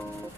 Thank you.